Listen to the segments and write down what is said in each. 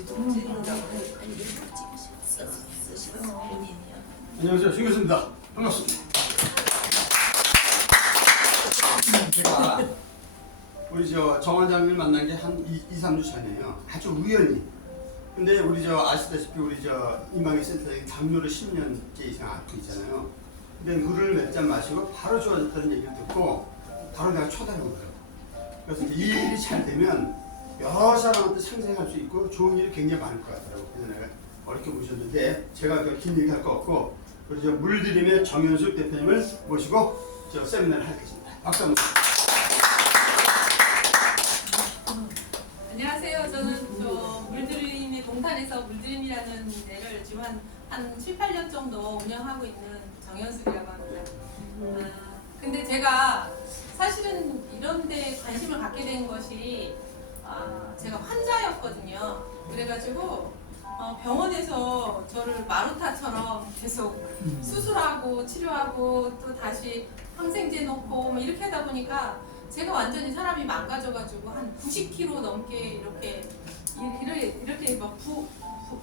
유튜브 찍는다고 하니까 유튜브 쓰시는 본인이요. 안녕하세요, 신 교수입니다. 반갑습니다. 제가 우리 정 원장님 만난 게 한 2-3주 전이에요. 아주 우연히. 근데 우리 아시다시피 우리 임방위 센터에 당뇨를 10년째 이상 앓고 있잖아요. 근데 물을 몇 잔 마시고 바로 좋아졌다는 얘기를 듣고 바로 내가 초대를 온 거예요. 그래서 이 일이 잘 되면 여러 사람한테 상생할 수 있고 좋은 일이 굉장히 많을 것 같더라고요. 그래서 내가 어렵게 모셨는데 제가 긴 얘기 할 거 없고 우리 물드림의 정현숙 대표님을 모시고 세미나를 하겠습니다. 박수 한번. 안녕하세요. 저는 물드림의 동탄에서 물드림이라는 데를 지금 한 7, 8년 정도 운영하고 있는 정현숙이라고 합니다. 근데 제가 사실은 이런 데 관심을 갖게 된 것이 제가 환자였거든요. 그래가지고 병원에서 저를 마루타처럼 계속 수술하고 치료하고 또 다시 항생제 놓고 뭐 이렇게 하다 보니까 제가 완전히 사람이 망가져가지고 한 90kg 넘게 이렇게 막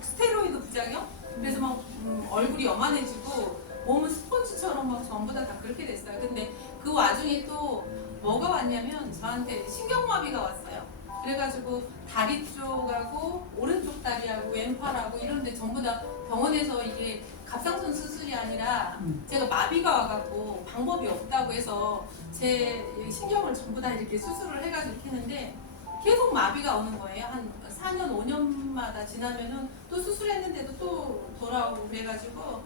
스테로이드 부작용? 그래서 막 얼굴이 요만해지고 몸은 스펀지처럼 막 전부 다 그렇게 됐어요. 근데 그 와중에 또 뭐가 왔냐면 저한테 신경마비가 왔어요. 그래가지고 다리 쪽하고 오른쪽 다리하고 왼팔하고 이런데 전부 다 병원에서 이게 갑상선 수술이 아니라 제가 마비가 와갖고 방법이 없다고 해서 제 신경을 전부 다 이렇게 수술을 해가지고 이렇게 했는데 계속 마비가 오는 거예요. 한 4년, 5년마다 지나면은 또 수술했는데도 또 돌아오고 그래가지고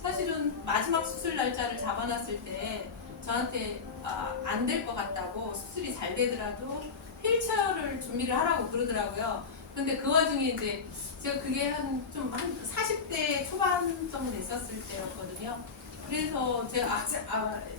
사실은 마지막 수술 날짜를 잡아놨을 때 저한테 안 될 것 같다고 수술이 잘 되더라도 휠체어를 준비를 하라고 그러더라고요. 근데 그 와중에 이제 제가 그게 한 40대 초반 정도 됐었을 때였거든요. 그래서 제가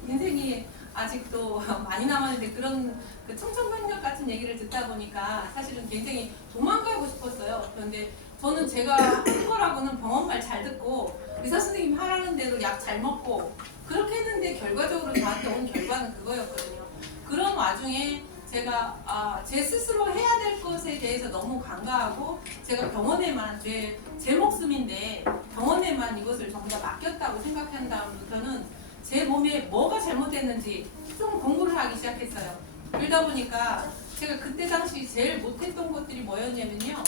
인생이 아직도 많이 남았는데 그런 그 청천벽력 같은 얘기를 듣다 보니까 사실은 굉장히 도망가고 싶었어요. 그런데 저는 제가 한 거라고는 병원말 잘 듣고 의사 선생님이 하라는 대로 약 잘 먹고 그렇게 했는데 결과적으로 저한테 온 결과는 그거였거든요. 그런 와중에 제가 제 스스로 해야 될 것에 대해서 너무 간과하고 제가 병원에만 제 목숨인데 병원에만 이것을 전부 다 맡겼다고 생각한 다음부터는 제 몸에 뭐가 잘못됐는지 좀 공부를 하기 시작했어요. 그러다 보니까 제가 그때 당시 제일 못했던 것들이 뭐였냐면요.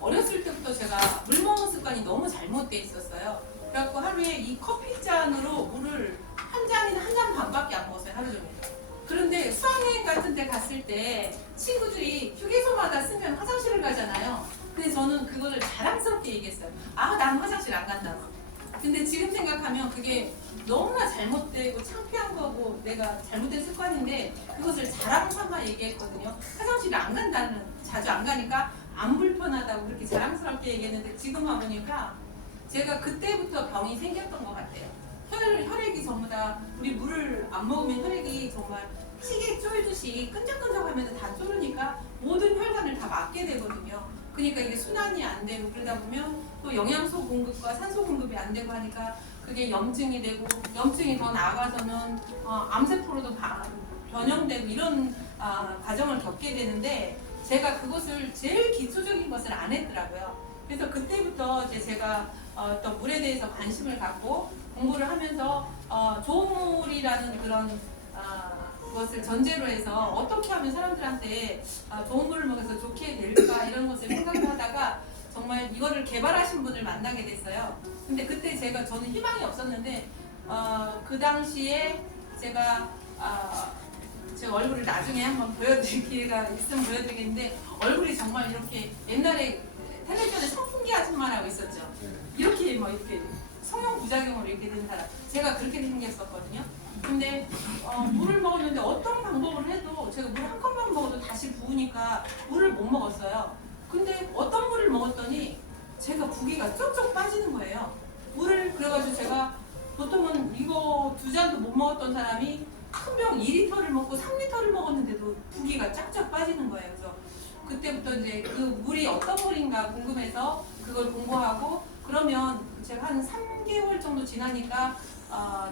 어렸을 때부터 제가 물 먹는 습관이 너무 잘못돼 있었어요. 그래갖고 하루에 이 커피잔으로 물을 한 잔이나 한 잔 반밖에 안 먹었어요. 하루 종일. 그런데 수학여행 같은 데 갔을 때 친구들이 휴게소마다 쓰면 화장실을 가잖아요. 근데 저는 그거를 자랑스럽게 얘기했어요. 난 화장실 안 간다고. 근데 지금 생각하면 그게 너무나 잘못되고 창피한 거고 내가 잘못된 습관인데 그것을 자랑 삼아 얘기했거든요. 화장실 안 간다는, 자주 안 가니까 안 불편하다고 그렇게 자랑스럽게 얘기했는데 지금 와보니까 제가 그때부터 병이 생겼던 것 같아요. 혈액이 전부 다 우리 물을 안 먹으면 혈액이 정말 시계 쫄듯이 끈적끈적하면서 다 쫄으니까 모든 혈관을 다 막게 되거든요. 그러니까 이게 순환이 안 되고 그러다 보면 또 영양소 공급과 산소 공급이 안 되고 하니까 그게 염증이 되고 염증이 더 나아가서는 암세포로도 변형되고 이런 과정을 겪게 되는데 제가 그것을 제일 기초적인 것을 안 했더라고요. 그래서 그때부터 제가 또 물에 대해서 관심을 갖고 공부를 하면서 좋은 물이라는 그런 것을 전제로 해서 어떻게 하면 사람들한테 좋은 물을 먹여서 좋게 될까 이런 것을 생각하다가 정말 이거를 개발하신 분을 만나게 됐어요. 근데 그때 저는 희망이 없었는데 그 당시에 제가 제 얼굴을 나중에 한번 보여드릴 기회가 있으면 보여드리겠는데 얼굴이 정말 이렇게 옛날에 텔레비전에 선풍기 아줌마라고 있었죠. 이렇게 성형 부작용으로 이렇게 된 사람. 제가 그렇게 생겼었거든요. 근데 물을 먹었는데 어떤 방법을 해도 제가 물 한 컵만 먹어도 다시 부으니까 물을 못 먹었어요. 근데 어떤 물을 먹었더니 제가 부기가 쪽쪽 빠지는 거예요. 그래가지고 제가 보통은 이거 2잔도 못 먹었던 사람이 큰 병 2리터를 먹고 3리터를 먹었는데도 부기가 쫙쫙 빠지는 거예요. 그래서 그때부터 이제 그 물이 어떤 물인가 궁금해서 그걸 공부하고 그러면 제가 한 3개월 정도 지나니까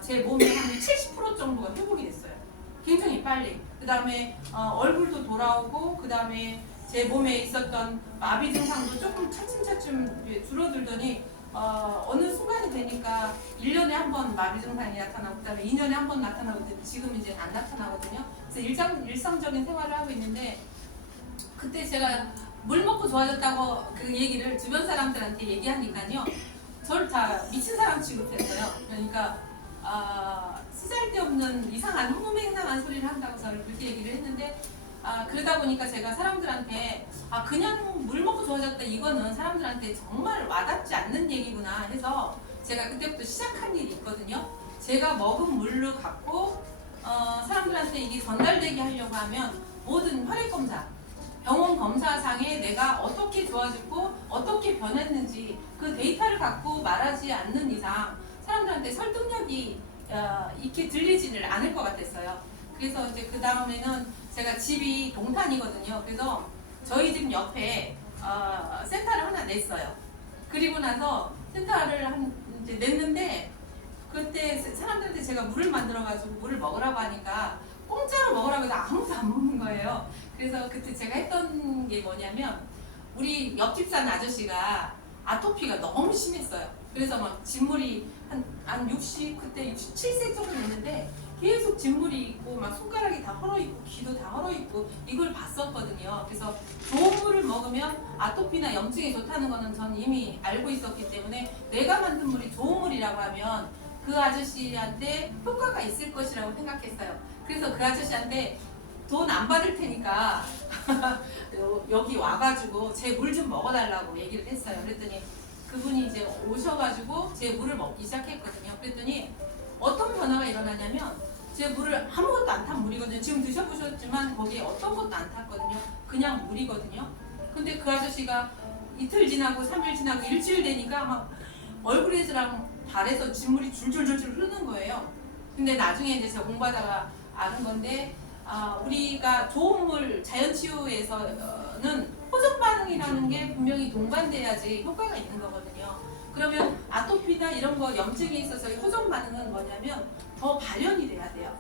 제 몸의 한 70% 정도가 회복이 됐어요. 굉장히 빨리. 그 다음에 얼굴도 돌아오고 그 다음에 제 몸에 있었던 마비 증상도 조금 차츰 차츰 이제 줄어들더니 어느 순간이 되니까 1년에 한 번 마비 증상이 나타나고 그다음에 2년에 한 번 나타나고 지금 이제 안 나타나거든요. 그래서 일상적인 생활을 하고 있는데 그때 제가 물 먹고 좋아졌다고 그 얘기를 주변 사람들한테 얘기하니까요. 저를 다 미친 사람 취급했어요. 그러니까 쓰잘데없는 이상한 허무맹랑한 소리를 한다고 저를 그렇게 얘기를 했는데 그러다 보니까 제가 사람들한테 그냥 물 먹고 좋아졌다 이거는 사람들한테 정말 와닿지 않는 얘기구나 해서 제가 그때부터 시작한 일이 있거든요. 제가 먹은 물로 갖고 사람들한테 이게 전달되게 하려고 하면 모든 혈액 검사, 병원 검사상에 내가 어떻게 좋아졌고 어떻게 변했는지 그 데이터를 갖고 말하지 않는 이상 사람들한테 설득력이 있게 들리지를 않을 것 같았어요. 그래서 이제 그 다음에는 제가 집이 동탄이거든요. 그래서 저희 집 옆에 센터를 하나 냈어요. 그리고 나서 센터를 이제 냈는데 그때 사람들한테 제가 물을 만들어가지고 물을 먹으라고 하니까 공짜로 먹으라고 해서 아무도 안 먹는 거예요. 그래서 그때 제가 했던 게 뭐냐면 우리 옆집 사는 아저씨가 아토피가 너무 심했어요. 그래서 막 진물이 한 60, 그때 67세 정도 됐는데 계속 진물이 있고 막 손가락이 다 헐어있고 귀도 다 헐어있고 이걸 봤었거든요. 그래서 좋은 물을 먹으면 아토피나 염증에 좋다는 거는 전 이미 알고 있었기 때문에 내가 만든 물이 좋은 물이라고 하면 그 아저씨한테 효과가 있을 것이라고 생각했어요. 그래서 그 아저씨한테 돈 안 받을 테니까 여기 와가지고 제 물 좀 먹어달라고 얘기를 했어요. 그랬더니 그분이 이제 오셔가지고 제 물을 먹기 시작했거든요. 그랬더니 어떤 변화가 일어나냐면 제 물을 아무것도 안 탄 물이거든요. 지금 드셔보셨지만 거기에 어떤 것도 안 탔거든요. 그냥 물이거든요. 근데 그 아저씨가 이틀 지나고 3일 지나고 일주일 되니까 막 얼굴에서랑 발에서 진물이 줄줄줄줄 흐르는 거예요. 근데 나중에 이제 제가 공부하다가 아는 건데 우리가 좋은 물 자연치유에서는 호전 반응이라는 게 분명히 동반돼야지 효과가 있는 거거든요. 그러면 아토피나 이런 거 염증이 있어서 호전 반응은 뭐냐면 더 발현이 돼야 돼요.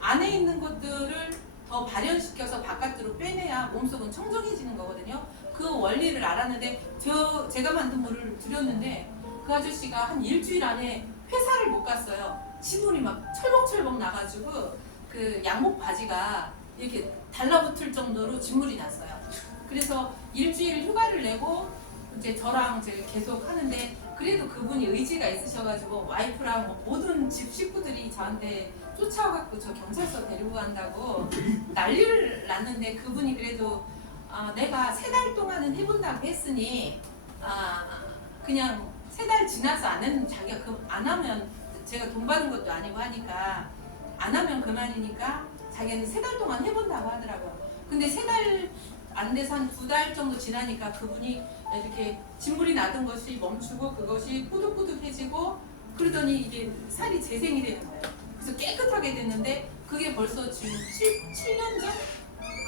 안에 있는 것들을 더 발현시켜서 바깥으로 빼내야 몸속은 청정해지는 거거든요. 그 원리를 알았는데 제가 만든 물을 드렸는데 그 아저씨가 한 일주일 안에 회사를 못 갔어요. 신문이 막 철벅철벅 나가지고 그 양복 바지가 이렇게 달라붙을 정도로 진물이 났어요. 그래서 일주일 휴가를 내고 이제 저랑 제가 계속 하는데 그래도 그분이 의지가 있으셔가지고 와이프랑 뭐 모든 집 식구들이 저한테 쫓아와갖고 저 경찰서 데리고 간다고 난리를 났는데 그분이 그래도 내가 3달 동안은 해본다고 했으니 그냥 3달 지나서 안 했는 자기가 안 하면 제가 돈 받은 것도 아니고 하니까 안 하면 그만이니까 자기는 3달 동안 해본다고 하더라고요. 근데 3달 안 돼서 한 2달 정도 지나니까 그분이 이렇게 진물이 나던 것이 멈추고 그것이 꾸덕꾸덕해지고 그러더니 이게 살이 재생이 되는 거예요. 그래서 깨끗하게 됐는데 그게 벌써 지금 7년 전?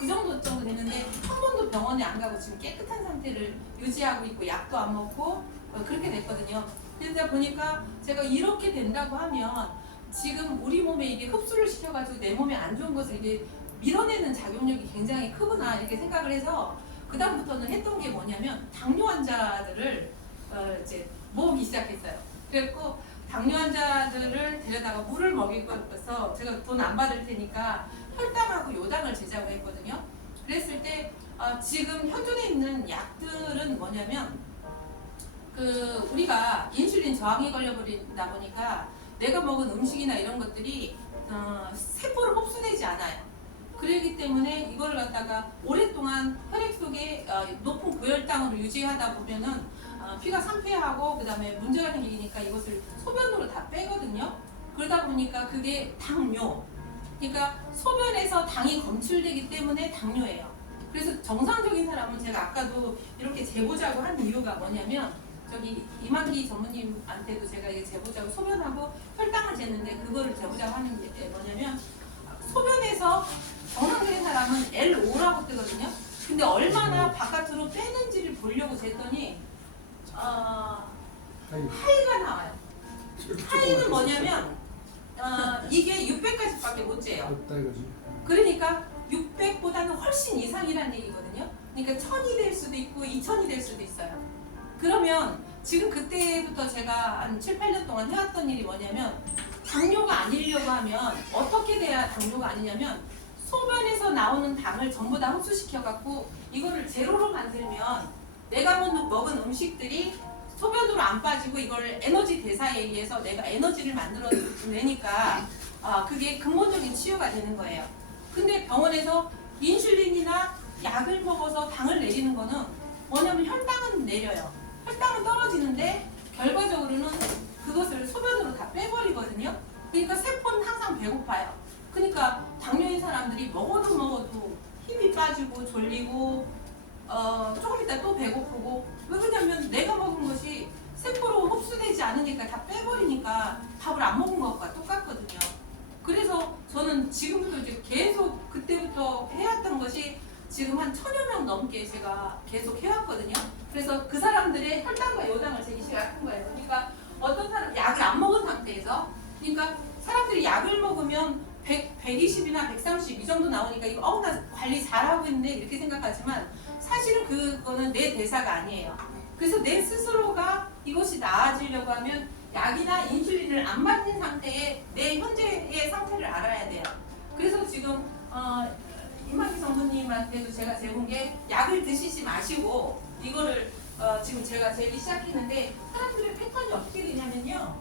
그 정도 됐는데 한 번도 병원에 안 가고 지금 깨끗한 상태를 유지하고 있고 약도 안 먹고 그렇게 됐거든요. 그러다 보니까 제가 이렇게 된다고 하면 지금 우리 몸에 이게 흡수를 시켜가지고 내 몸에 안 좋은 것을 이게 밀어내는 작용력이 굉장히 크구나 이렇게 생각을 해서 그 다음부터는 했던 게 뭐냐면 당뇨 환자들을 이제 모으기 시작했어요. 그래서 당뇨 환자들을 데려다가 물을 먹이고서 제가 돈 안 받을 테니까 혈당하고 요당을 제작을 했거든요. 그랬을 때 지금 현존에 있는 약들은 뭐냐면 우리가 인슐린 저항이 걸려버리다 보니까 내가 먹은 음식이나 이런 것들이 세포로 흡수되지 않아요. 그렇기 때문에 이걸 갖다가 오랫동안 혈액 속에 높은 고혈당으로 유지하다 보면은 피가 상폐하고 그 다음에 문제가 생기니까 이것을 소변으로 다 빼거든요. 그러다 보니까 그게 당뇨. 그러니까 소변에서 당이 검출되기 때문에 당뇨예요. 그래서 정상적인 사람은 제가 아까도 이렇게 재보자고 한 이유가 뭐냐면 저기 이만기 전무님한테도 제가 이게 재보자고 소변하고 혈당을 쟀는데 그거를 재보자고 하는 게 뭐냐면 소변에서 정상적인 사람은 L5라고 뜨거든요. 근데 얼마나 바깥으로 빼는지를 보려고 쟀더니 하이가 나와요. 하이는 뭐냐면 이게 600까지밖에 못 재요. 그러니까 600보다는 훨씬 이상이라는 얘기거든요. 그러니까 1000이 될 수도 있고 2000이 될 수도 있어요. 그러면 지금 그때부터 제가 한 7, 8년 동안 해왔던 일이 뭐냐면 당뇨가 아니려고 하면 어떻게 돼야 당뇨가 아니냐면 소변에서 나오는 당을 전부 다 흡수시켜갖고 이거를 제로로 만들면 내가 먹은 음식들이 소변으로 안 빠지고 이걸 에너지 대사에 의해서 내가 에너지를 만들어내니까 그게 근본적인 치유가 되는 거예요. 근데 병원에서 인슐린이나 약을 먹어서 당을 내리는 거는 뭐냐면 혈당은 내려요. 혈당은 떨어지는데 결과적으로는 그것을 소변으로 다 빼버리거든요. 그러니까 세포는 항상 배고파요. 그러니까 당뇨인 사람들이 먹어도 힘이 빠지고 졸리고 조금 있다 또 배고프고 왜 그러냐면 내가 먹은 것이 세포로 흡수되지 않으니까 다 빼버리니까 밥을 안 먹은 것과 똑같거든요. 그래서 저는 지금부터 이제 계속 그때부터 해왔던 것이 지금 한 1000여 명 넘게 제가 계속 해왔거든요. 그래서 그 사람들의 혈당과 요당을 재기 시작한 거예요. 그러니까 어떤 사람 약을 안 먹은 상태에서 그러니까 사람들이 약을 먹으면 120이나 130 이 정도 나오니까 이거 나 관리 잘하고 있네 이렇게 생각하지만 사실은 그거는 내 대사가 아니에요. 그래서 내 스스로가 이것이 나아지려고 하면 약이나 인슐린을 안 맞는 상태에 내 현재의 상태를 알아야 돼요. 그래서 지금 임학희 성도님한테도 제가 제공 게 약을 드시지 마시고 이거를 지금 제가 재기 시작했는데 사람들의 패턴이 어떻게 되냐면요.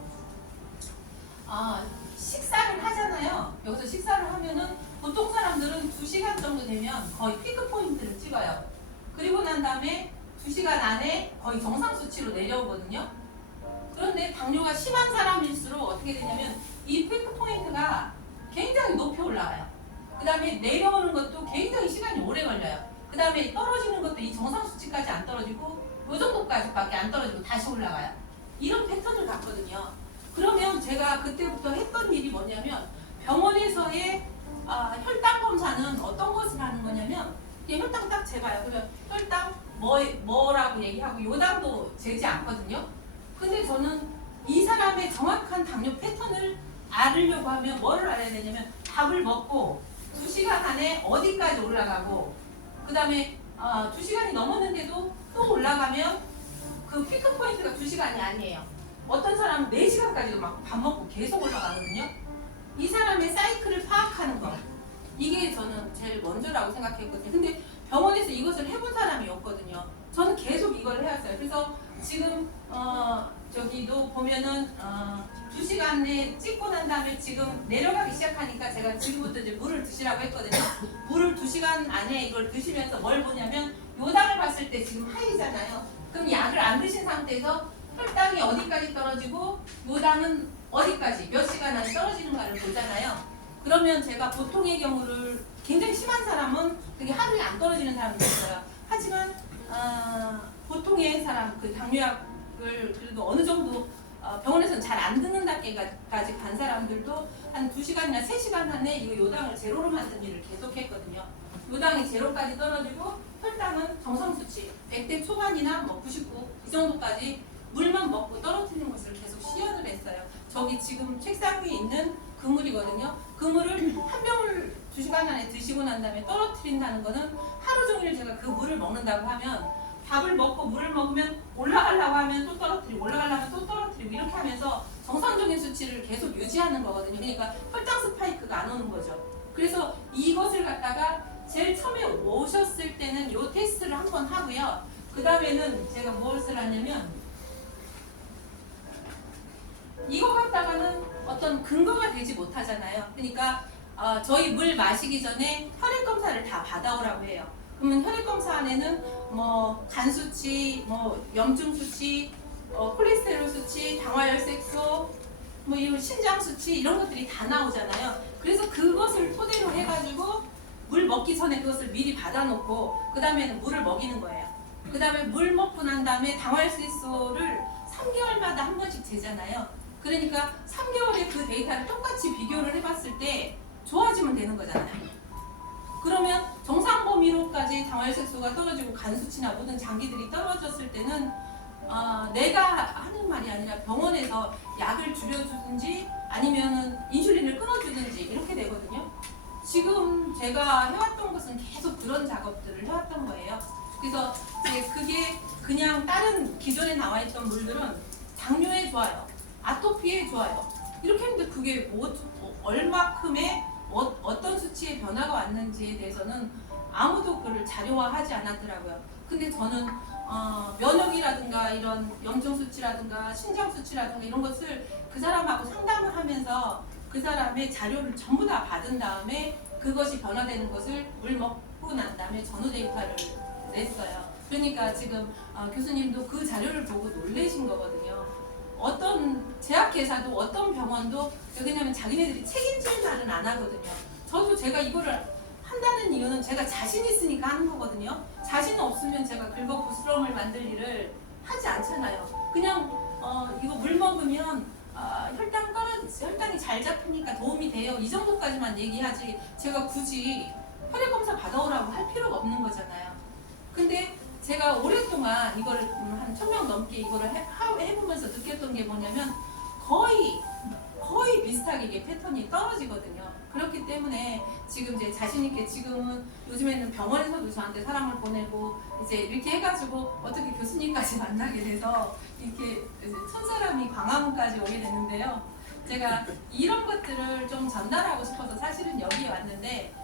식사를 하잖아요. 여기서 식사를 하면은 보통 사람들은 2시간 정도 되면 거의 피크 포인트를 찍어요. 그리고 난 다음에 2시간 안에 거의 정상 수치로 내려오거든요. 그런데 당뇨가 심한 사람일수록 어떻게 되냐면 이 피크 포인트가 굉장히 높이 올라가요. 그 다음에 내려오는 것도 굉장히 시간이 오래 걸려요. 그 다음에 떨어지는 것도 이 정상 수치까지 안 떨어지고 이 정도까지밖에 안 떨어지고 다시 올라가요. 이런 패턴을 갖거든요. 그러면 제가 그때부터 했던 일이 뭐냐면 병원에서의 혈당 검사는 어떤 것을 하는 거냐면 혈당 딱 재봐요. 그러면 혈당 뭐라고 얘기하고 요당도 재지 않거든요. 근데 저는 이 사람의 정확한 당뇨 패턴을 알으려고 하면 뭐를 알아야 되냐면 밥을 먹고 2시간 안에 어디까지 올라가고 그 다음에 2시간이 넘었는데도 또 올라가면 그 피크 포인트가 2시간이 아니에요. 어떤 사람은 4시간까지도 막 밥 먹고 계속 올라가거든요. 이 사람의 사이클을 파악하는 거 이게 저는 제일 먼저라고 생각했거든요. 근데 병원에서 이것을 해본 사람이 없거든요. 저는 계속 이걸 해왔어요. 그래서 지금 저기도 보면은 2시간에 찍고 난 다음에 지금 내려가기 시작하니까 제가 지금부터 이제 물을 드시라고 했거든요. 물을 2시간 안에 이걸 드시면서 뭘 보냐면 요당을 봤을 때 지금 하이잖아요. 그럼 약을 안 드신 상태에서 혈당이 어디까지 떨어지고 요당은 어디까지 몇 시간 안에 떨어지는가를 보잖아요. 그러면 제가 보통의 경우를 굉장히 심한 사람은 그게 하루에 안 떨어지는 사람도 있어요. 하지만 보통의 사람 그 당뇨약을 그래도 어느 정도 병원에서는 잘 안 듣는 단계까지 간 사람들도 한 2시간이나 3시간 안에 이 요당을 제로로 만든 일을 계속 했거든요. 요당이 제로까지 떨어지고 혈당은 정상 수치 100대 초반이나 99 이 정도까지 물만 먹고 떨어뜨리는 것을 계속 시연을 했어요. 저기 지금 책상 위에 있는 그물이거든요. 그물을 한 병을 2시간 안에 드시고 난 다음에 떨어뜨린다는 거는 하루 종일 제가 그 물을 먹는다고 하면 밥을 먹고 물을 먹으면 올라가려고 하면 또 떨어뜨리고 올라가려면 또 떨어뜨리고 이렇게 하면서 정상적인 수치를 계속 유지하는 거거든요. 그러니까 혈당 스파이크가 안 오는 거죠. 그래서 이것을 갖다가 제일 처음에 오셨을 때는 이 테스트를 한번 하고요. 그 다음에는 제가 무엇을 하냐면 이거 갖다가는 어떤 근거가 되지 못하잖아요. 그러니까 저희 물 마시기 전에 혈액 검사를 다 받아오라고 해요. 그러면 혈액 검사 안에는 뭐 간 수치, 뭐 염증 수치, 콜레스테롤 수치, 당화혈색소, 뭐 이런 신장 수치 이런 것들이 다 나오잖아요. 그래서 그것을 토대로 해가지고 물 먹기 전에 그것을 미리 받아놓고 그 다음에는 물을 먹이는 거예요. 그 다음에 물 먹고 난 다음에 당화혈색소를 3개월마다 한 번씩 재잖아요. 그러니까 3개월의 그 데이터를 똑같이 비교를 해봤을 때 좋아지면 되는 거잖아요. 그러면 정상 범위로까지 당화혈색소가 떨어지고 간 수치나 모든 장기들이 떨어졌을 때는 내가 하는 말이 아니라 병원에서 약을 줄여주든지 아니면은 인슐린을 끊어주든지 이렇게 되거든요. 지금 제가 해왔던 것은 계속 그런 작업들을 해왔던 거예요. 그래서 이제 그게 그냥 다른 기존에 나와 있던 물들은 당뇨에 좋아요, 아토피에 좋아요. 이렇게 했는데 그게 얼마큼의 어떤 수치의 변화가 왔는지에 대해서는 아무도 그를 자료화하지 않았더라고요. 근데 저는 면역이라든가 이런 염증 수치라든가 신장 수치라든가 이런 것을 그 사람하고 상담을 하면서 그 사람의 자료를 전부 다 받은 다음에 그것이 변화되는 것을 물 먹고 난 다음에 전후 데이터를 냈어요. 그러니까 지금 교수님도 그 자료를 보고 놀라신 거거든요. 어떤 제약회사도 어떤 병원도 왜냐면 자기네들이 책임질 말은 안 하거든요. 저도 제가 이거를 한다는 이유는 제가 자신 있으니까 하는 거거든요. 자신 없으면 제가 긁어부스럼을 만들 일을 하지 않잖아요. 그냥 이거 물 먹으면 혈당이 잘 잡히니까 도움이 돼요. 이 정도까지만 얘기하지 제가 굳이 혈액 검사 받아오라고 할 필요가 없는 거잖아요. 근데 제가 오랫동안 이거를 한 1000명 넘게 이거를 해보면서 느꼈던 게 뭐냐면 거의 비슷하게 이게 패턴이 떨어지거든요. 그렇기 때문에 지금 이제 자신있게 지금은 요즘에는 병원에서도 저한테 사람을 보내고 이제 이렇게 해가지고 어떻게 교수님까지 만나게 돼서 이렇게 천사람이 광화문까지 오게 되는데요. 제가 이런 것들을 좀 전달하고 싶어서 사실은 여기에 왔는데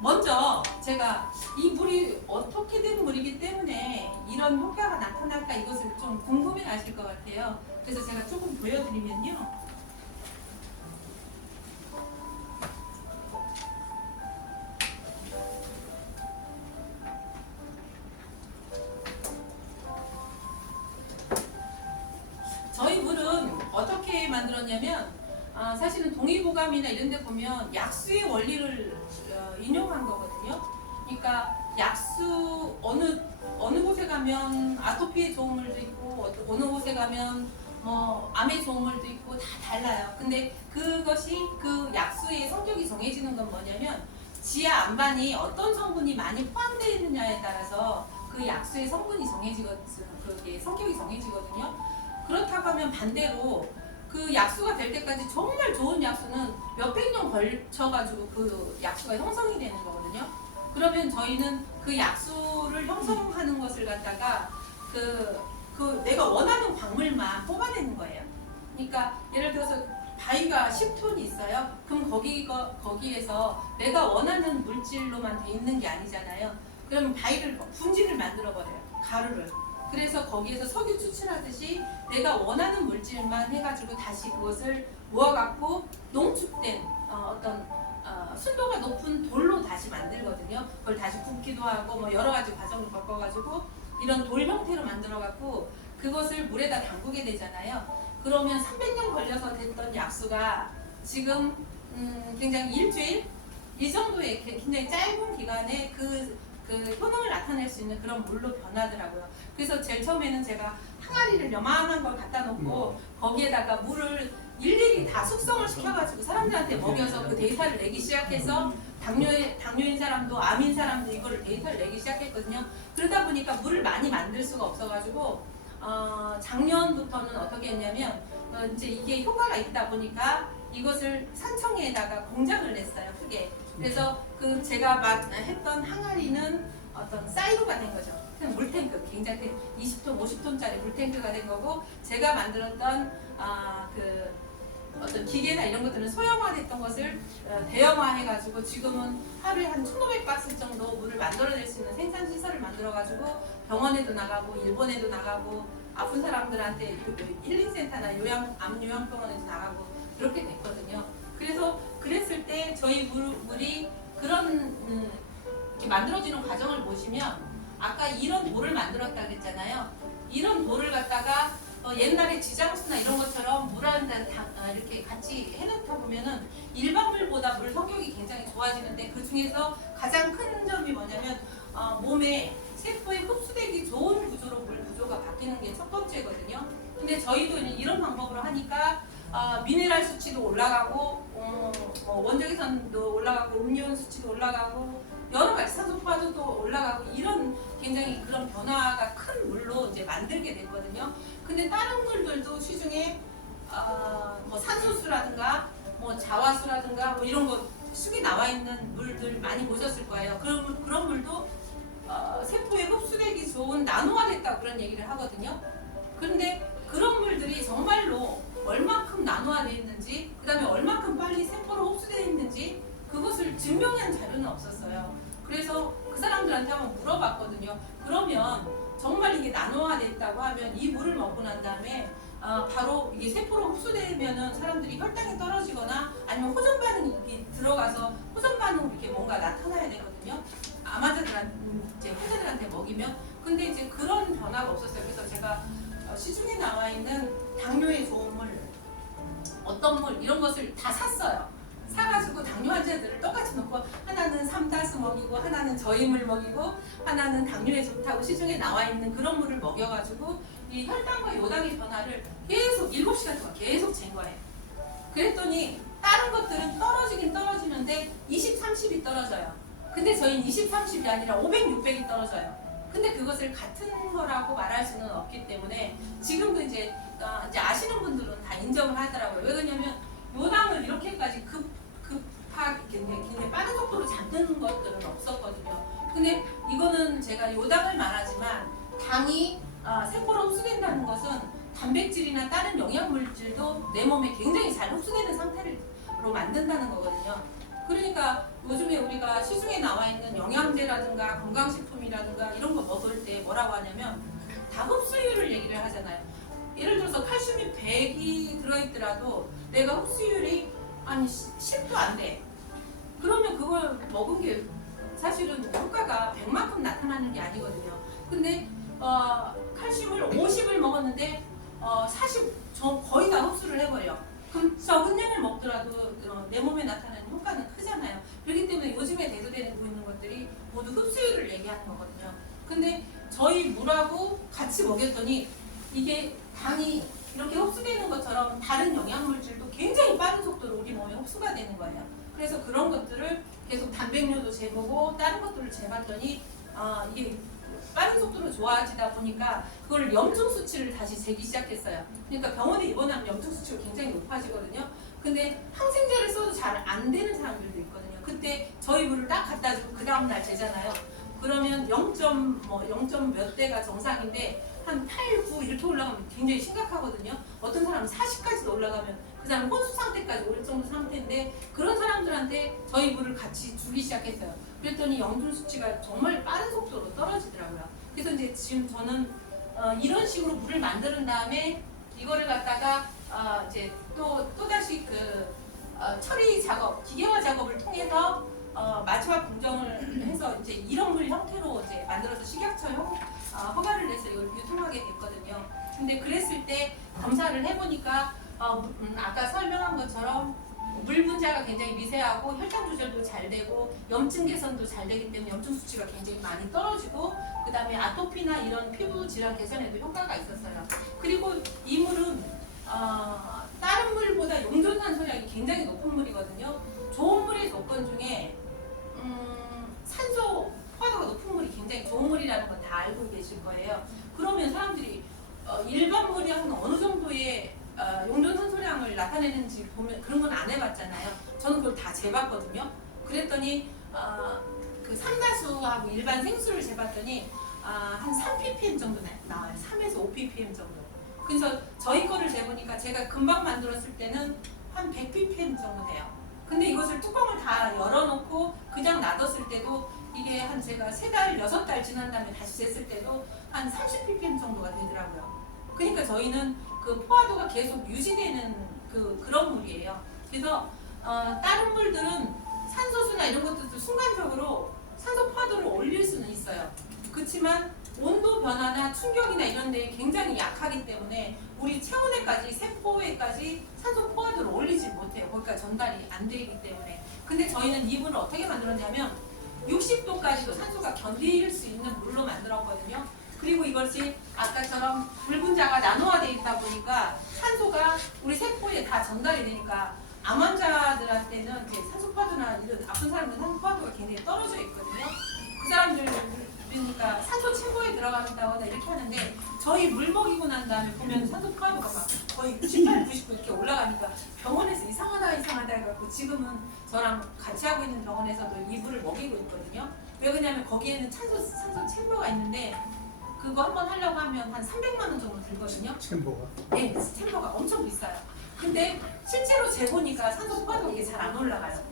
먼저 제가 이 물이 어떻게 된 물이기 때문에 이런 효과가 나타날까 이것을 좀 궁금해 하실 것 같아요. 그래서 제가 조금 보여드리면요. 저희 물은 어떻게 만들었냐면 사실은 동의보감이나 이런 데 보면 약수의 원리를 인용한 거거든요. 그러니까 약수 어느 곳에 가면 아토피에 좋은 물도 있고 어느 곳에 가면 뭐 암에 좋은 물도 있고 다 달라요. 근데 그것이 그 약수의 성격이 정해지는 건 뭐냐면 지하 안반이 어떤 성분이 많이 포함되어 있느냐에 따라서 그 약수의 성분이 그게 성격이 정해지거든요. 그렇다고 하면 반대로 그 약수가 될 때까지 정말 좋은 약수는 몇백 년 걸쳐가지고 그 약수가 형성이 되는 거거든요. 그러면 저희는 그 약수를 형성하는 것을 갖다가 내가 원하는 광물만 뽑아내는 거예요. 그러니까 예를 들어서 바위가 10톤이 있어요. 그럼 거기에서 내가 원하는 물질로만 돼 있는 게 아니잖아요. 그러면 바위를 분지를 만들어 버려요. 가루를. 그래서 거기에서 석유 추출하듯이 내가 원하는 물질만 해가지고 다시 그것을 모아갖고 농축된 순도가 높은 돌로 다시 만들거든요. 그걸 다시 붓기도 하고 뭐 여러 가지 과정을 겪어가지고 이런 돌 형태로 만들어갖고 그것을 물에다 담그게 되잖아요. 그러면 300년 걸려서 됐던 약수가 지금 굉장히 일주일? 이 정도의 굉장히 짧은 기간에 그 효능을 나타낼 수 있는 그런 물로 변하더라고요. 그래서 제일 처음에는 제가 항아리를 요만한 걸 갖다 놓고 거기에다가 물을 일일이 다 숙성을 시켜가지고 사람들한테 먹여서 그 데이터를 내기 시작해서 당뇨인 사람도 암인 사람도 이거를 데이터를 내기 시작했거든요. 그러다 보니까 물을 많이 만들 수가 없어가지고 작년부터는 어떻게 했냐면 이제 이게 효과가 있다 보니까 이것을 산청에다가 공장을 냈어요. 크게. 그래서 그 제가 했던 항아리는 어떤 사이로가 된 거죠. 그냥 물탱크, 굉장히 20톤, 50톤짜리 물탱크가 된 거고 제가 만들었던 어떤 기계나 이런 것들은 소형화됐던 것을 대형화해가지고 지금은 하루에 한 1,500박스 정도 물을 만들어낼 수 있는 생산 시설을 만들어가지고 병원에도 나가고 일본에도 나가고 아픈 사람들한테 힐링센터나 암 요양병원에도 나가고 그렇게 됐거든요. 그래서 그랬을 때 저희 물이 그런 이렇게 만들어지는 과정을 보시면 아까 이런 돌을 만들었다 그랬잖아요. 이런 돌을 갖다가 옛날에 지장수나 이런 것처럼 물 한 잔 이렇게 같이 해놓다 보면은 일반 물보다 물 성격이 굉장히 좋아지는데 그 중에서 가장 큰 점이 뭐냐면 몸에 세포에 흡수되기 좋은 구조로 물 구조가 바뀌는 게 첫 번째거든요. 근데 저희도 이런 방법으로 하니까 미네랄 수치도 올라가고 원적외선도 올라가고 음이온 수치도 올라가고 여러 가지 산소파도도 올라가고 이런 굉장히 그런 변화가 큰 물로 이제 만들게 됐거든요. 근데 다른 물들도 시중에 뭐 산소수라든가 뭐 자화수라든가 뭐 이런 거 수기 나와 있는 물들 많이 보셨을 거예요. 그런 물도 세포에 흡수되기 좋은 나노화됐다 그런 얘기를 하거든요. 그런데 그런 물들이 정말로 얼만큼 나노화되어 있는지, 그 다음에 얼만큼 빨리 세포로 흡수되어 있는지 그것을 증명한 자료는 없었어요. 그래서 그 사람들한테 한번 물어봤거든요. 그러면 정말 이게 나노화됐다고 하면 이 물을 먹고 난 다음에 바로 이게 세포로 흡수되면은 사람들이 혈당이 떨어지거나 아니면 호전 반응이 들어가서 호전 반응으로 이렇게 뭔가 나타나야 되거든요. 이제 환자들한테 먹이면. 근데 이제 그런 변화가 없었어요. 그래서 제가 시중에 나와 있는 당뇨에 좋은 물, 어떤 물 이런 것을 다 샀어요. 사가지고 당뇨 환자들을 똑같이 놓고 하나는 삼다수 먹이고 하나는 저임을 먹이고 하나는 당뇨에 좋다고 시중에 나와 있는 그런 물을 먹여가지고 이 혈당과 요당의 변화를 계속 7시간 동안 계속 잰 거예요. 그랬더니 다른 것들은 떨어지긴 떨어지는데 20, 30이 떨어져요. 근데 저희는 20, 30이 아니라 500, 600이 떨어져요. 근데 그것을 같은 거라고 말할 수는 없기 때문에 지금도 이제 아시는 분들은 다 인정을 하더라고요. 왜 그러냐면 요당을 이렇게까지 급하게 굉장히 빠른 속도로 잡는 것들은 없었거든요. 근데 이거는 제가 요당을 말하지만 당이 세포로 흡수된다는 것은 단백질이나 다른 영양물질도 내 몸에 굉장히 잘 흡수되는 상태로 만든다는 거거든요. 그러니까 요즘에 우리가 시중에 나와 있는 영양제라든가 건강식품이라든가 이런 거 먹을 때 뭐라고 하냐면 다 흡수율을 얘기를 하잖아요. 예를 들어서 칼슘이 100이 들어있더라도 내가 흡수율이 한 10도 안 돼. 그러면 그걸 먹은 게 사실은 효과가 100만큼 나타나는 게 아니거든요. 근데 칼슘을 50을 먹었는데 40 거의 다 흡수를 해버려. 그럼 적은 양을 먹더라도 내 몸에 나타나는 효과는 크잖아요. 그렇기 때문에 요즘에 대두되고 있는 것들이 모두 흡수율을 얘기하는 거거든요. 근데 저희 물하고 같이 먹였더니 이게 당이 이렇게 흡수되는 것처럼 다른 영양물질도 굉장히 빠른 속도로 우리 몸에 흡수가 되는 거예요. 그래서 그런 것들을 계속 단백뇨도 재보고 다른 것들을 재봤더니 이게 빠른 속도로 좋아지다 보니까 그걸 염증 수치를 다시 재기 시작했어요. 그러니까 병원에 입원하면 염증 수치가 굉장히 높아지거든요. 근데 항생제를 써도 잘 안 되는 사람들도 있거든요. 그때 저희 물을 딱 갖다 주고 그 다음날 재잖아요. 그러면 0점 몇 대가 정상인데 한 8, 9 이렇게 올라가면 굉장히 심각하거든요. 어떤 사람은 40까지도 올라가면 그 사람 혼수 상태까지 올 정도 상태인데 그런 사람들한테 저희 물을 같이 주기 시작했어요. 그랬더니 염증 수치가 정말 빠른 속도로 떨어지더라고요. 그래서 이제 지금 저는 이런 식으로 물을 만드는 다음에 이거를 갖다가 이제 또다시 처리 작업, 기계화 작업을 통해서 마취와 공정을 해서 이제 이런 물 형태로 이제 만들어서 식약처 허가를 내서 이걸 유통하게 됐거든요. 근데 그랬을 때 검사를 해보니까 아까 설명한 것처럼 물 분자가 굉장히 미세하고 혈당 조절도 잘 되고 염증 개선도 잘 되기 때문에 염증 수치가 굉장히 많이 떨어지고 그 다음에 아토피나 이런 피부 질환 개선에도 효과가 있었어요. 그리고 이 물은 다른 물보다 용존산소량이 굉장히 높은 물이거든요. 좋은 물의 조건 중에 산소 포화도가 높은 물이 굉장히 좋은 물이라는 건 다 알고 계실 거예요. 그러면 사람들이 일반 물이 한 어느 정도의 용존산소량을 나타내는지 보면 그런 건 안 해봤잖아요. 저는 그걸 다 재봤거든요. 그랬더니 그 삼다수하고 일반 생수를 재봤더니 한 3ppm 정도 나와요. 3에서 5ppm 정도. 그래서 저희 거를 재보니까 제가 금방 만들었을 때는 한 100ppm 정도 돼요. 근데 이것을 뚜껑을 다 열어놓고 그냥 놔뒀을 때도 이게 한 제가 3달, 6달 지난 다음에 다시 쟀을 때도 한 30ppm 정도가 되더라고요. 그러니까 저희는 그 포화도가 계속 유지되는 그런 물이에요. 그래서 다른 물들은 산소수나 이런 것들도 순간적으로 산소 포화도를 올릴 수는 있어요. 그렇지만 온도 변화나 충격이나 이런 데 굉장히 약하기 때문에 우리 체온에까지 세포에까지 산소 포화도를 올리지 못해요. 거기가 전달이 안 되기 때문에. 근데 저희는 이 물을 어떻게 만들었냐면 60도까지도 산소가 견딜 수 있는 물로 만들었거든요. 그리고 이것이 아까처럼 물 분자가 나노화되어 있다 보니까 산소가 우리 세포에 다 전달이 되니까 암 환자들한테는 이제 산소 포화도나 이런 아픈 사람들 산소 포화도가 굉장히 떨어져 있거든요. 그 사람들 그러니까 산소 최고에 들어간다거나 이렇게 하는데 저희 물 먹이고 난 다음에 보면 산소 포화도가 막 거의 98, 99 이렇게 올라가니까 병원에서 이상하다 해갖고 지금은 저랑 같이 하고 있는 병원에서도 이 물을 먹이고 있거든요. 왜 그러냐면 거기에는 산소 챔버가 있는데 그거 한번 하려고 하면 한 300만 원 정도 들거든요. 챔버가. 네, 챔버가 엄청 비싸요. 근데 실제로 재보니까 산소 포화도가 이게 잘 안 올라가요.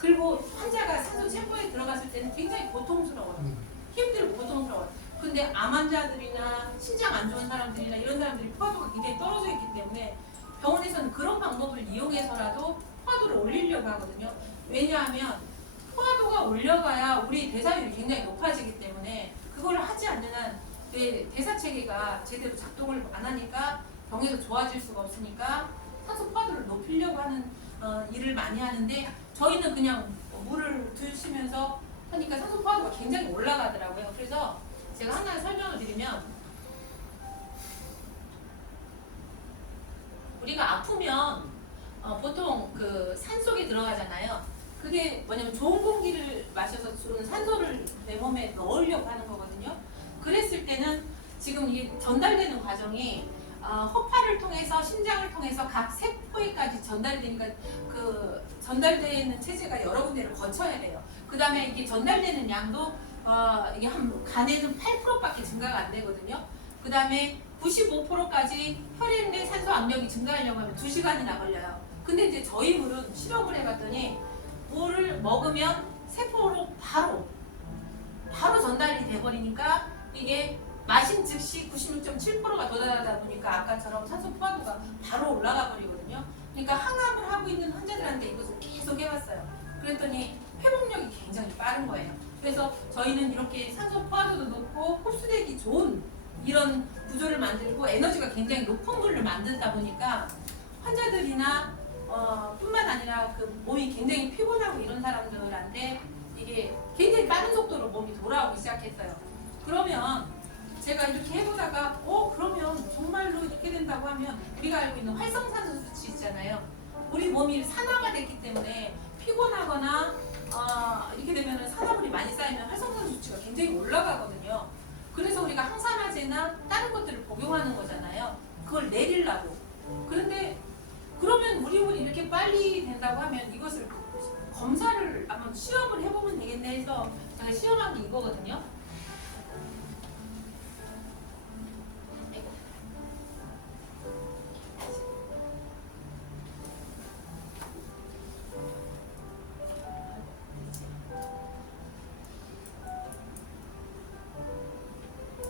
그리고 환자가 산소 챔버에 들어갔을 때는 굉장히 고통스러워요. 힘들고 고통스러워요. 근데 암 환자들이나 신장 안 좋은 사람들이나 이런 사람들이 포화도가 굉장히 떨어져 있기 때문에 병원에서는 그런 방법을 이용해서라도 포화도를 올리려고 하거든요. 왜냐하면 포화도가 올려가야 우리 대사율이 굉장히 높아지기 때문에 그걸 하지 않는 한 내 대사 체계가 제대로 작동을 안 하니까 병에서 좋아질 수가 없으니까 산소 포화도를 높이려고 하는 일을 많이 하는데 저희는 그냥 물을 드시면서 하니까 산소 포화도가 굉장히 올라가더라고요. 그래서 제가 하나 설명을 드리면 우리가 아프면 보통 그 산속에 들어가잖아요. 그게 뭐냐면 좋은 공기를 마셔서 주는 산소를 내 몸에 넣으려고 하는 거거든요. 그랬을 때는 지금 이게 전달되는 과정이 허파를 통해서 심장을 통해서 각 세포에까지 전달이 되니까 그 전달되는 체제가 여러 군데를 거쳐야 돼요. 그 다음에 이게 전달되는 양도 이게 한 간에는 8%밖에 증가가 안 되거든요. 그 다음에 95%까지 혈액 내 산소 압력이 증가하려고 하면 2시간이나 걸려요. 근데 이제 저희 물은 실험을 해봤더니 물을 먹으면 세포로 바로 전달이 돼버리니까 이게 마신 즉시 96.7%가 도달하다 보니까 아까처럼 산소 포화도가 바로 올라가 버리거든요. 그러니까 항암을 하고 있는 환자들한테 이것을 계속 해봤어요. 그랬더니 회복력이 굉장히 빠른 거예요. 그래서 저희는 이렇게 산소 포화도도 높고 흡수되기 좋은 이런 구조를 만들고 에너지가 굉장히 높은 물을 만들다 보니까 환자들이나 뿐만 아니라 그 몸이 굉장히 피곤하고 이런 사람들한테 이게 굉장히 빠른 속도로 몸이 돌아오기 시작했어요. 그러면 제가 이렇게 해보다가 그러면 정말로 이렇게 된다고 하면 우리가 알고 있는 활성산소 수치 있잖아요. 우리 몸이 산화가 됐기 때문에 피곤하거나 이렇게 되면 산화물이 많이 쌓이면 활성산소 수치가 굉장히 올라가거든요. 그래서 우리가 항산화제나 다른 것들을 복용하는 거잖아요. 그걸 내리려고. 그런데 그러면 우리 몸이 이렇게 빨리 된다고 하면 이것을 검사를 한번 시험을 해보면 되겠네 해서 제가 시험한 게 이거거든요.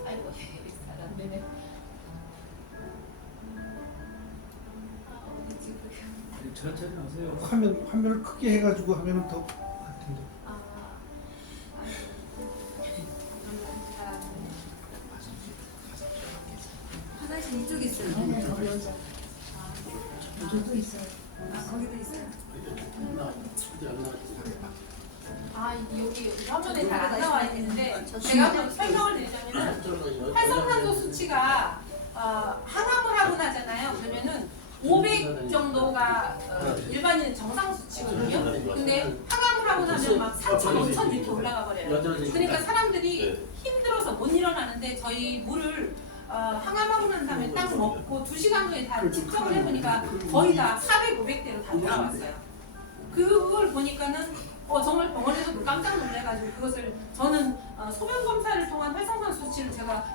아이고, 네네. 천천히 하세요. 화면을 크게 해가지고 하면은 더 나을 텐데. 화장실 이쪽에 있어요. 저도 있어요. 거기도 있어요. 여기 화면에 잘 안 나와 있는데 제가 한번 설명을 드리자면은 활성산소 수치가 항암을 하고 나잖아요. 그러면은 500 정도가 일반인 정상 수치거든요. 근데 항암을 하고 나면 막 3,000, 5,000 이렇게 올라가 버려요. 그러니까 사람들이 힘들어서 못 일어나는데 저희 물을 항암하고 난 다음에 딱 먹고 2시간 후에 다 측정을 해보니까 거의 다 400, 500대로 다 돌아왔어요. 그걸 보니까는 정말 병원에서도 깜짝 놀래가지고 그것을 저는 소변 검사를 통한 활성산소 수치를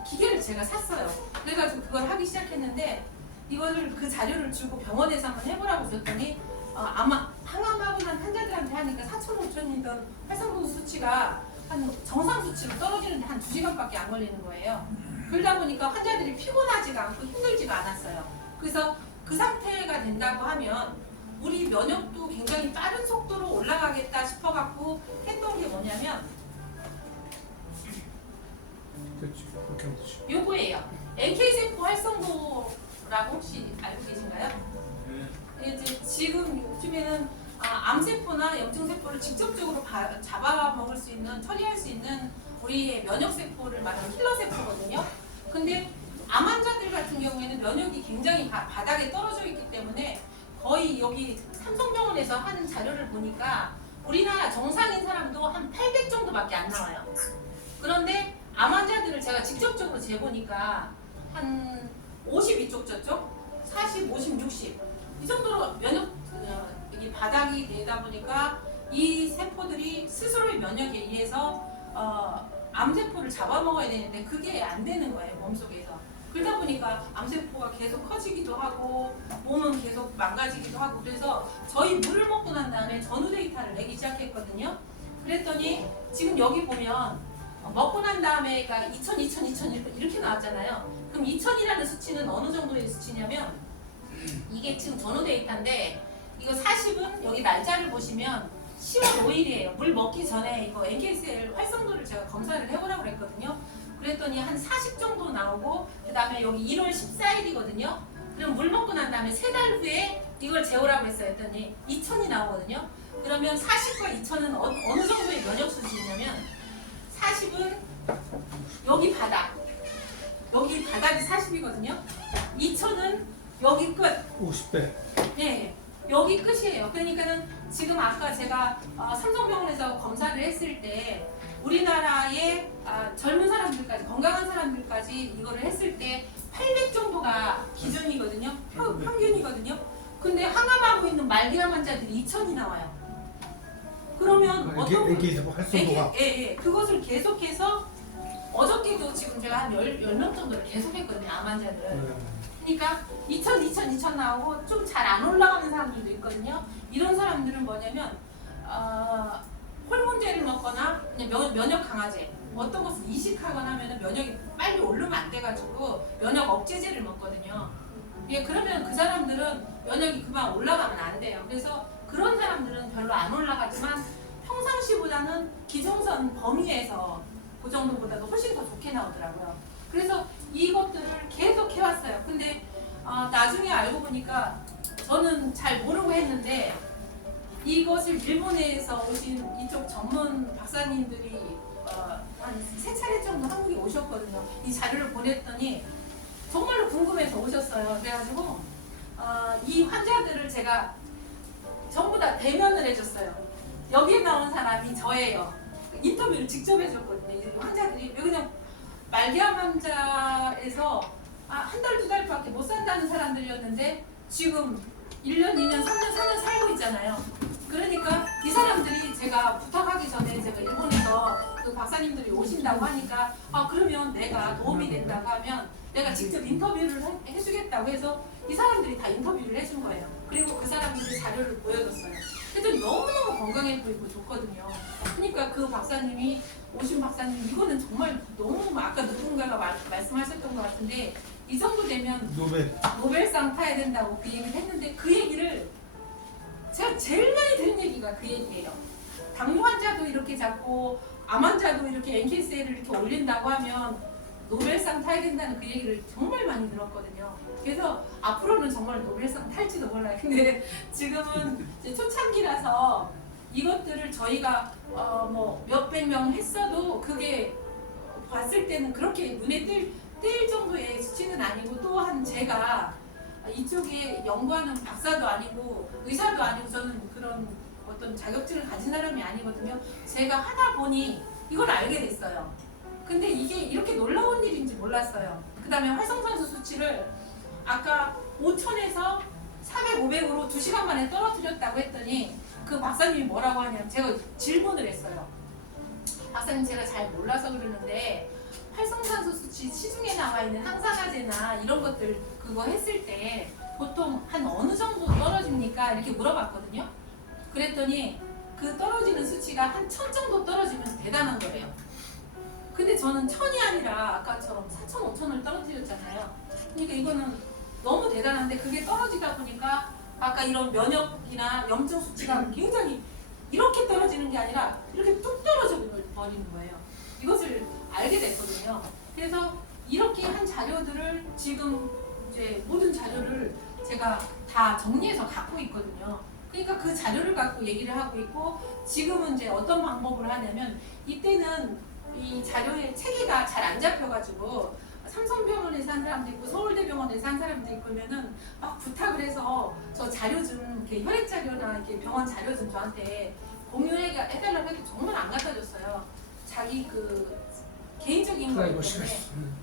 기계를 제가 샀어요. 그래가지고 그걸 하기 시작했는데 이거를 그 자료를 주고 병원에서 한번 해보라고 줬더니 아마 항암하고 난 환자들한테 하니까 4,000, 5,000이던 활성산소 수치가 한 정상 수치로 떨어지는데 한 2시간밖에 안 걸리는 거예요. 그러다 보니까 환자들이 피곤하지가 않고 힘들지가 않았어요. 그래서 그 상태가 된다고 하면 우리 면역도 굉장히 빠른 속도로 올라가겠다 싶어갖고 했던 게 뭐냐면 그렇지. 그렇게 하면 되지. 요거예요. NK세포 활성도라고 혹시 알고 계신가요? 이제 지금 요즘에는 암세포나 염증세포를 직접적으로 잡아먹을 수 있는, 처리할 수 있는 우리의 면역세포를 말하는 킬러세포거든요. 근데 암 환자들 같은 경우에는 면역이 굉장히 바닥에 떨어져 있기 때문에 거의 여기 삼성병원에서 하는 자료를 보니까 우리나라 정상인 사람도 한 800 정도밖에 안 나와요. 그런데 암 환자들을 제가 직접적으로 재보니까 한 50 이쪽 저쪽, 40, 50, 60 이 정도로 면역이 바닥이 되다 보니까 이 세포들이 스스로의 면역에 의해서 암세포를 잡아먹어야 되는데 그게 안 되는 거예요, 몸속에서. 그러다 보니까 암세포가 계속 커지기도 하고 몸은 계속 망가지기도 하고. 그래서 저희 물을 먹고 난 다음에 전후 데이터를 내기 시작했거든요. 그랬더니 지금 여기 보면 먹고 난 다음에가 2000 이렇게 나왔잖아요. 그럼 2000이라는 수치는 어느 정도의 수치냐면, 이게 지금 전후 데이터인데 이거 40은 여기 날짜를 보시면 10월 5일이에요. 물 먹기 전에 이거 NK셀 활성도를 제가 검사를 해보라고 그랬거든요. 그랬더니 한 40 정도 나오고, 그 다음에 여기 1월 14일이거든요. 그럼 물 먹고 난 다음에 3달 후에 이걸 재우라고 했어요. 했더니 2000이 나오거든요. 그러면 40과 2000은 어느 정도의 면역 수준이냐면, 40은 여기 바닥, 여기 바닥이 40이거든요. 2000은 여기 끝. 50배. 네, 여기 끝이에요. 그러니까는 지금 아까 제가 삼성병원에서 검사를 했을 때 우리나라의 젊은 사람들까지, 건강한 사람들까지 이거를 했을 때 800 정도가 기준이거든요. 평균이거든요. 근데 항암하고 있는 말기암 환자들이 2000이 나와요. 그러면 애기에서 활성도가. 예. 그것을 계속해서 어저께도 지금 제가 한 10명 정도를 계속했거든요, 암 환자들을. 그러니까 2000 나오고 좀 잘 안 올라가는 사람들도 있거든요. 이런 사람들은 뭐냐면 호르몬제를 먹거나 그냥 면역 강화제, 어떤 것을 이식하거나 하면 면역이 빨리 오르면 안 돼가지고 면역 억제제를 먹거든요. 예, 그러면 그 사람들은 면역이 그만 올라가면 안 돼요. 그래서 그런 사람들은 별로 안 올라가지만 평상시보다는 기존선 범위에서 그 정도보다도 훨씬 더 좋게 나오더라고요. 그래서 이것들을 계속 해왔어요. 근데 나중에 알고 보니까 저는 잘 모르고 했는데, 이것을 일본에서 오신 이쪽 전문 박사님들이 한 3차례 정도 한국에 오셨거든요. 이 자료를 보냈더니 정말로 궁금해서 오셨어요. 그래가지고 이 환자들을 제가 전부 다 대면을 해줬어요. 여기에 나온 사람이 저예요. 인터뷰를 직접 해줬거든요. 이 환자들이 왜 그냥 말기암 환자에서 한 달, 2달밖에 못 산다는 사람들이었는데 지금 1년, 2년, 3년, 4년 살고 있잖아요. 그러니까 이 사람들이 제가 부탁하기 전에 제가 일본에서 그 박사님들이 오신다고 하니까 그러면 내가 도움이 된다고 하면 내가 직접 인터뷰를 해주겠다고 해서 이 사람들이 다 인터뷰를 해준 거예요. 그리고 그 사람들이 자료를 보여줬어요. 그랬더니 너무너무 건강해 보이고 좋거든요. 그러니까 그 박사님이, 오신 박사님, 이거는 정말 너무, 아까 누군가가 말씀하셨던 것 같은데 이 정도 되면 노벨상 타야 된다고 그 얘기를 했는데, 그 얘기를 제가 제일 많이 들은 얘기가 그 얘기예요. 당뇨 환자도 이렇게 잡고 암 환자도 이렇게 NK셀을 이렇게 올린다고 하면 노벨상 타야 된다는 그 얘기를 정말 많이 들었거든요. 그래서 앞으로는 정말 노벨상 탈지도 몰라요. 근데 지금은 이제 초창기라서 이것들을 저희가 뭐 몇백 명 했어도 그게 봤을 때는 그렇게 눈에 띌 정도의 수치는 아니고, 또한 제가 이쪽에 연구하는 박사도 아니고 의사도 아니고 저는 그런 어떤 자격증을 가진 사람이 아니거든요. 제가 하다 보니 이걸 알게 됐어요. 근데 이게 이렇게 놀라운 일인지 몰랐어요. 그 다음에 활성산소 수치를 아까 5000에서 400, 500으로 2시간 만에 떨어뜨렸다고 했더니 그 박사님이 뭐라고 하냐면, 제가 질문을 했어요. 박사님, 제가 잘 몰라서 그러는데 활성산소 수치 시중에 나와 있는 항산화제나 이런 것들 그거 했을 때 보통 한 어느 정도 떨어집니까? 이렇게 물어봤거든요. 그랬더니 그 떨어지는 수치가 한 1000 정도 떨어지면 대단한 거예요. 근데 저는 1000이 아니라 아까처럼 4000, 5000을 떨어뜨렸잖아요. 그러니까 이거는 너무 대단한데, 그게 떨어지다 보니까 아까 이런 면역이나 염증 수치가 굉장히 이렇게 떨어지는 게 아니라 이렇게 뚝 떨어져 버리는 거예요. 이것을 알게 됐거든요. 그래서 이렇게 한 자료들을 지금 이제 모든 자료를 제가 다 정리해서 갖고 있거든요. 그러니까 그 자료를 갖고 얘기를 하고 있고, 지금은 이제 어떤 방법을 하냐면, 이때는 이 자료의 체계가 잘 안 잡혀가지고 삼성병원에서 한 사람도 있고 서울대병원에서 한 사람도 있고 그러면은 막 부탁을 해서 저 자료 좀, 이렇게 혈액 자료나 이렇게 병원 자료 좀 저한테 공유해달라고 해도 정말 안 갖다 줬어요. 자기 그 개인적인 거기 때문에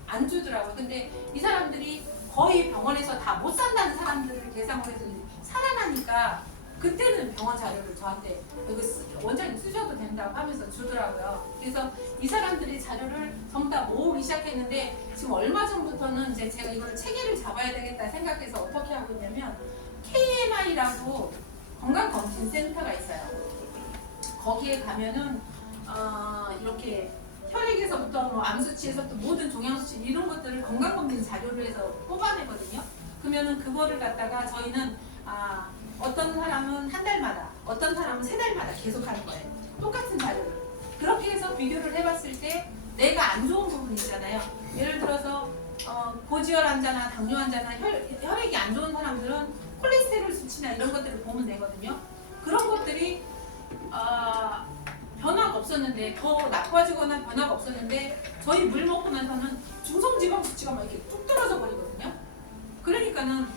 안 주더라고요. 근데 이 사람들이 거의 병원에서 다 못 산다는 사람들을 대상으로 해서 살아나니까 그때는 병원 자료를 저한테 여기 원장님 쓰셔도 된다고 하면서 주더라고요. 그래서 이 사람들이 자료를 전부 다 모으기 시작했는데 지금 얼마 전부터는 이제 제가 이거를 체계를 잡아야 되겠다 생각해서 어떻게 하고 있냐면 KMI라고 건강검진센터가 있어요. 거기에 가면은 이렇게 혈액에서부터 뭐 암수치에서부터 모든 종양수치 이런 것들을 건강검진 자료를 해서 뽑아내거든요. 그러면은 그거를 갖다가 저희는 어떤 사람은 한 달마다, 어떤 사람은 세 달마다 계속 하는 거예요. 똑같은 자료를. 그렇게 해서 비교를 해봤을 때 내가 안 좋은 부분 있잖아요. 예를 들어서 고지혈 환자나 당뇨 환자나 혈액이 안 좋은 사람들은 콜레스테롤 수치나 이런 것들을 보면 되거든요. 그런 것들이 변화가 없었는데 더 나빠지거나 변화가 없었는데 저희 물 먹고 나서는 중성지방 수치가 막 이렇게 뚝 떨어져 버리거든요. 그러니까는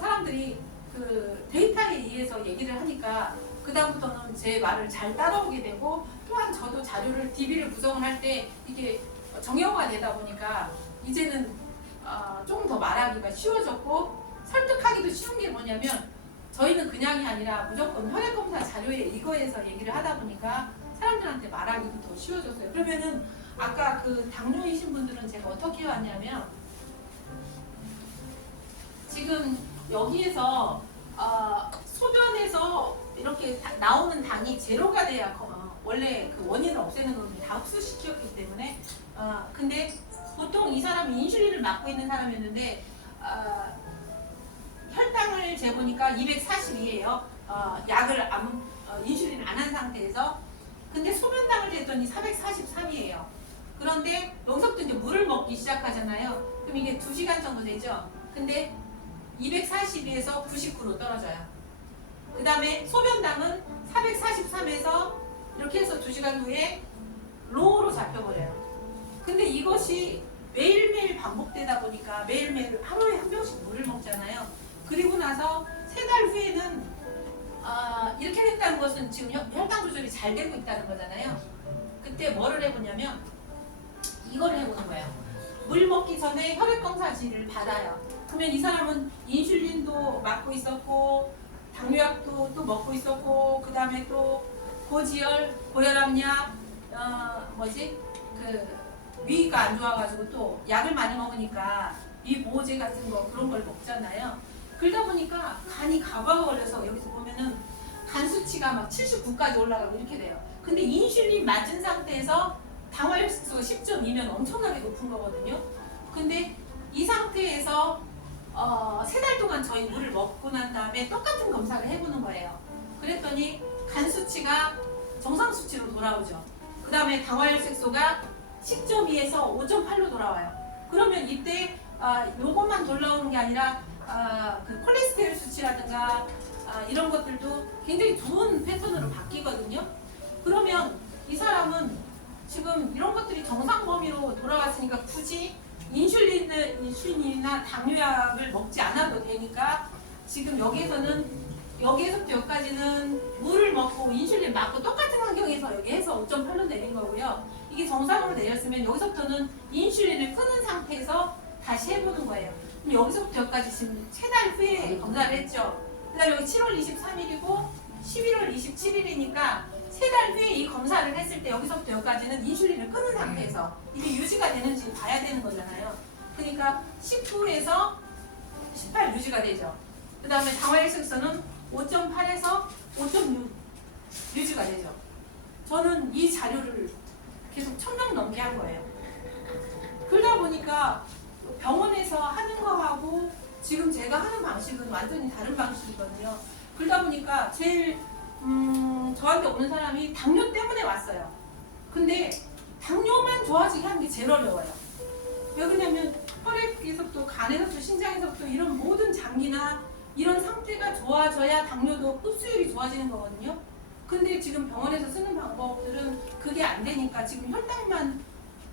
사람들이 그 데이터에 의해서 얘기를 하니까 그 다음부터는 제 말을 잘 따라오게 되고 또한 저도 자료를 DB를 구성을 할 때 이게 정형화 되다 보니까 이제는 조금 더 말하기가 쉬워졌고 설득하기도 쉬운 게 뭐냐면 저희는 그냥이 아니라 무조건 혈액검사 자료에 이거에서 얘기를 하다 보니까 사람들한테 말하기도 더 쉬워졌어요. 그러면은 아까 그 당뇨이신 분들은 제가 어떻게 해왔냐면 지금 여기에서 소변에서 이렇게 나오는 당이 제로가 돼야 원래 그 원인을 없애는 놈이 다 흡수시켰기 때문에 근데 보통 이 사람이 인슐린을 맞고 있는 사람이었는데 혈당을 재보니까 240이에요. 약을 인슐린 안 한 상태에서 근데 소변당을 쟀더니 443이에요. 그런데 여기서부터 이제 물을 먹기 시작하잖아요. 그럼 이게 2시간 정도 되죠. 근데 242에서 99로 떨어져요. 그 다음에 소변당은 443에서 이렇게 해서 2시간 후에 로우로 잡혀버려요. 근데 이것이 매일매일 반복되다 보니까 매일매일 하루에 한 병씩 물을 먹잖아요. 그리고 나서 3달 후에는 이렇게 됐다는 것은 지금 혈당 조절이 잘 되고 있다는 거잖아요. 그때 뭐를 해보냐면 이걸 해보는 거예요. 물 먹기 전에 혈액검사지를 받아요. 그러면 이 사람은 인슐린도 맞고 있었고 당뇨약도 또 먹고 있었고 그 다음에 또 고지혈, 고혈압약, 위가 안 좋아가지고 또 약을 많이 먹으니까 위 보호제 같은 거 그런 걸 먹잖아요. 그러다 보니까 간이 가부가 걸려서 여기서 보면은 간 수치가 막 79까지 올라가고 이렇게 돼요. 근데 인슐린 맞은 상태에서 당화혈색소가 10.2면 엄청나게 높은 거거든요. 근데 이 상태에서 3달 동안 저희 물을 먹고 난 다음에 똑같은 검사를 해보는 거예요. 그랬더니 간 수치가 정상 수치로 돌아오죠. 그 다음에 당화혈색소가 10.2에서 5.8로 돌아와요. 그러면 이때 요것만 돌아오는 게 아니라 그 콜레스테롤 수치라든가 이런 것들도 굉장히 좋은 패턴으로 바뀌거든요. 그러면 이 사람은 지금 이런 것들이 정상 범위로 돌아왔으니까 굳이 인슐린이나 당뇨약을 먹지 않아도 되니까 지금 여기에서부터 여기까지는 물을 먹고 인슐린 맞고 똑같은 환경에서 여기 해서 5.8로 내린 거고요. 이게 정상으로 내렸으면 여기서부터는 인슐린을 끄는 상태에서 다시 해보는 거예요. 그럼 여기서부터 여기까지 지금 3달 후에 검사를 했죠. 그 다음에 여기 7월 23일이고 11월 27일이니까 3달 후에 이 검사를 했을 때 여기서부터 여기까지는 인슐린을 끄는 상태에서 이게 유지가 되는지 봐야 되는 거잖아요. 그러니까 19에서 18 유지가 되죠. 그 다음에 당화혈색소는 5.8에서 5.6 유지가 되죠. 저는 이 자료를 계속 1000명 넘게 한 거예요. 그러다 보니까 병원에서 하는 거하고 지금 제가 하는 방식은 완전히 다른 방식이거든요. 그러다 보니까 제일 저한테 오는 사람이 당뇨 때문에 왔어요. 근데 당뇨만 좋아지게 하는 게 제일 어려워요. 왜 그러냐면 혈액에서부터 간에서부터 신장에서부터 이런 모든 장기나 이런 상태가 좋아져야 당뇨도 흡수율이 좋아지는 거거든요. 근데 지금 병원에서 쓰는 방법들은 그게 안 되니까 지금 혈당만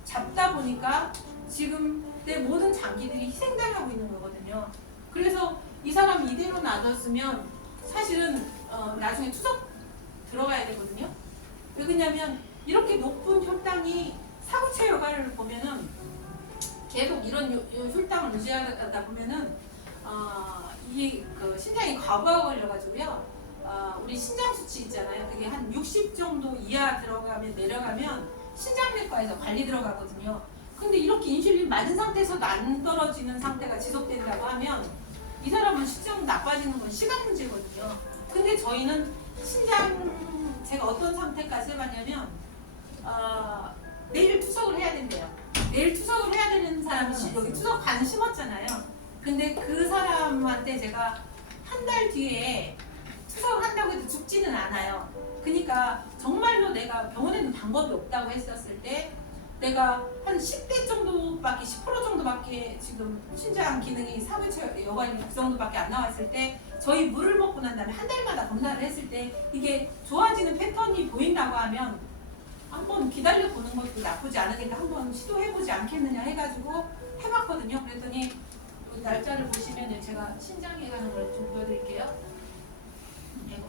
잡다 보니까 지금 내 모든 장기들이 희생당하고 있는 거거든요. 그래서 이 사람이 이대로 놔뒀으면 사실은 나중에 투석 들어가야 되거든요. 왜 그러냐면 이렇게 높은 혈당이 사구체 여과를 보면은 계속 이런 혈당을 유지하다 보면은 이 그 신장이 과부하 걸려가지고요. 우리 신장 수치 있잖아요. 그게 한 60 정도 이하 들어가면 내려가면 신장내과에서 관리 들어가거든요. 근데 이렇게 인슐린 맞은 상태에서도 안 떨어지는 상태가 지속된다고 하면 이 사람은 신장 나빠지는 건 시간 문제거든요. 근데 저희는 신장 제가 어떤 상태까지 해봤냐면 내일 투석을 해야 된대요. 내일 투석을 해야 되는 사람이 여기 투석관 심었잖아요. 근데 그 사람한테 제가 한 달 뒤에 투석을 한다고 해도 죽지는 않아요. 그러니까 정말로 내가 병원에는 방법이 없다고 했었을 때 내가 한 10대 정도밖에 10% 정도밖에 지금 신장 기능이 사회체 여과인 그 정도밖에 안 나왔을 때 저희 물을 먹고 난 다음에 한 달마다 검사를 했을 때 이게 좋아지는 패턴이 보인다고 하면 한번 기다려 보는 것도 나쁘지 않으니까 한번 시도해보지 않겠느냐 해가지고 해봤거든요. 그랬더니 날짜를 보시면 제가 신장에 관한 걸 좀 보여드릴게요. 이거.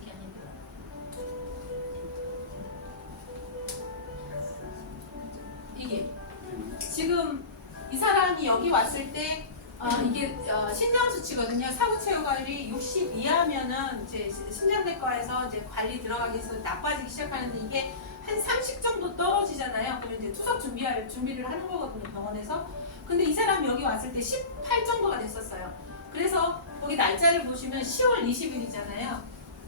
이게 아닌데. 이게 지금 이 사람이 여기 왔을 때 이게 신장 수치거든요. 사구체육관리 60 이하면은 이제 신장내과에서 이제 관리 들어가기 위해서 나빠지기 시작하는데 이게 한 30 정도 떨어지잖아요. 그러면 이제 투석 준비를 하는 거거든요, 병원에서. 근데 이 사람이 여기 왔을 때 18 정도가 됐었어요. 그래서 거기 날짜를 보시면 10월 20일이잖아요.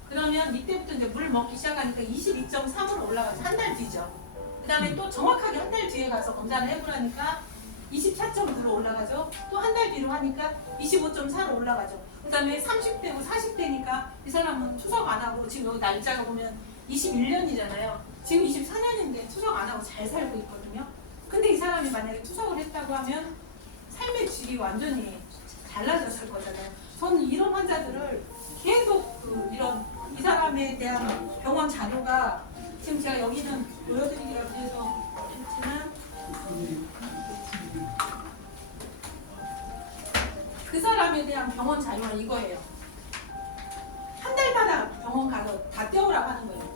그러면 이때부터 이제 물 먹기 시작하니까 22.3으로 올라가서 한 달 뒤죠. 그 다음에 또 정확하게 한 달 뒤에 가서 검사를 해보라니까 24.9로 올라가죠. 또 한 달 뒤로 하니까 25.4로 올라가죠. 그 다음에 30대고 40대니까 이 사람은 투석 안 하고 지금 여기 날짜가 보면 21년이잖아요. 지금 24년인데 투석 안 하고 잘 살고 있거든요. 근데 이 사람이 만약에 투석을 했다고 하면 삶의 질이 완전히 달라졌을 거잖아요. 저는 이런 환자들을 계속 이런 이 사람에 대한 병원 자료가 지금 제가 여기는 보여드리기라고 해서 했지만 그 사람에 대한 병원 자료가 이거예요. 한 달마다 병원 가서 다 떼오라고 하는 거예요.